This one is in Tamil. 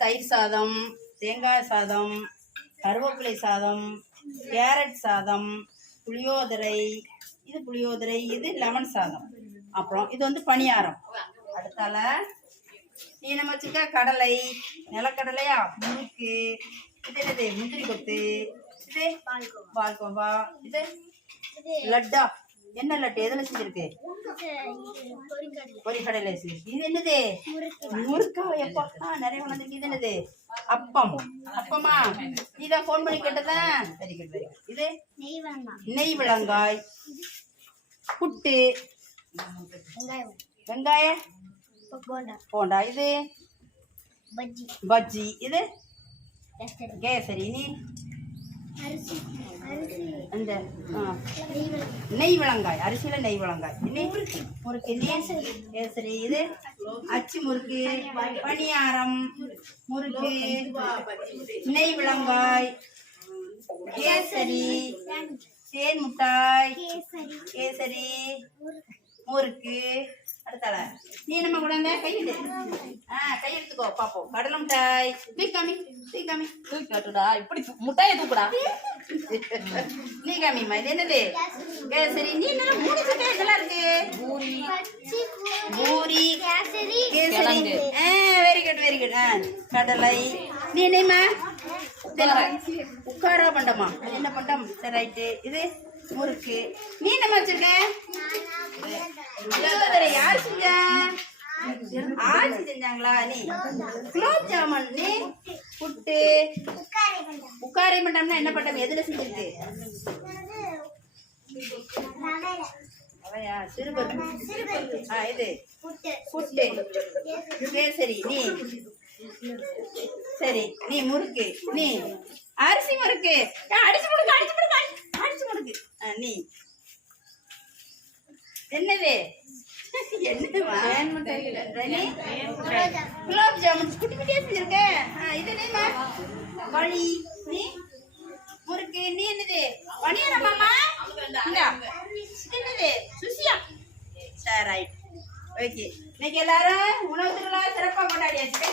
தயிர் சாதம், தேங்காய் சாதம், கருவேப்பிலை சாதம், கேரட் சாதம், புளியோதரை, இது லெமன் சாதம். அப்புறம் இது வந்து பணியாரம். அடுத்தால நீ நம்ம வச்சுக்க கடலை, நிலக்கடலையா, முறுக்கு, இது என்னது முந்திரி கொத்து, இது பால்கோவா, இது லட்டா. என்ன லட்டு எதுல செஞ்சிருக்கு? பொரிக்கடலை செஞ்சிருக்கு. இது என்னது? முறுக்கா? எப்பா நிறைய வளர்ந்துருக்கு. இது என்னது? அப்பம். அப்பமா நீதான் போன் பண்ணி கேட்டதான். Very good very good. இது நெய் விளங்காய், புட்டு, வெங்காய போண்டா, இது பஜ்ஜி, இது கேசரி. நீ அந்த நெய் விளங்காய், அரிசியில நெய் விளங்காய். முறுக்கு, நீ கேசரி. இது அச்சு முறுக்கு, பணியாரம், முறுக்கு, நெய் விளங்காய், கேசரி, தேன் மிட்டாய், கேசரி, முறுக்கு. அடுத்தால நீ நம்ம கூட கையெடு. கையெடுத்துக்கோ பாப்போம். கடலை மிட்டாய், தூக்காமி தூக்காட்டுடா. இப்படி முட்டாயை தூக்குடா. நீ காமிமா. இது என்னது? கேசரி. நீ என்ன 3 சட்டை இதெல்லாம் இருக்கு? Puri, kesari. Very good very good. கடலை. நீ என்னம்மா? உட்காரா பண்டமா? என்ன பண்டம்? சரி ரைட்டு. இது முறுக்கு. நீ என்ன வச்சிருக்க? யாரு செஞ்சா? ஆச்சி செஞ்சாங்களா? நீ குலோப் ஜாமுன். நீ புட்டு, உட்காரை பண்டம்னா என்ன பண்டம்? எதுல செஞ்சிருக்கு? அவையா சிறுபருப்பு. இது புட்டு, கேசரி. நீ சரி. நீ முறுக்கு. நீ அரிசி முறுக்கு. அடிச்சு முறுக்கு. நீ என்னது? குலோப் ஜாமுன் குட்டி குட்டியா செஞ்சிருக்க. இது நீமா வழி. நீ முறுக்கு. நீ என்னது? பணியாரமாமா? என்னது? சுசியா? சரி ரைட். ஓகே. இன்னைக்கு எல்லாரும் உணவு திருவிழா சிறப்பாக கொண்டாடியாச்சு.